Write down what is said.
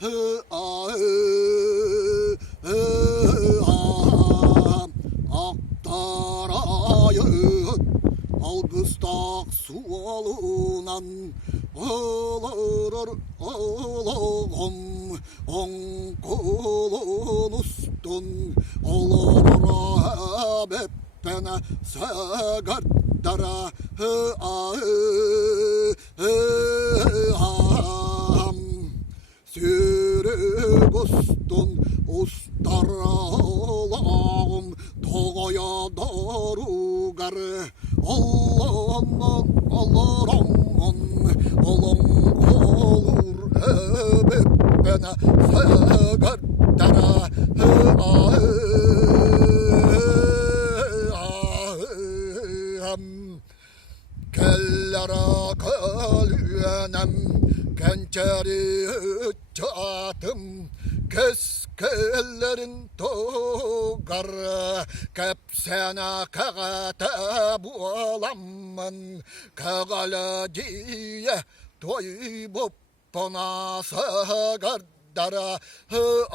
hı ahım aktarayım algıstak sualınan ağlarır ağlağım on kolun üstün ağlarır hep bana sagardara hı ahım sürük üstün ustaralağım toğaya darugar Allah'ın Allah'ın oğlum olur hep bana sagardara hı ahım kellara kalüyenem kençeri çatım keskellerin togar kepsene kağıta bulamın kağalacıya toy bop bana sagardara hı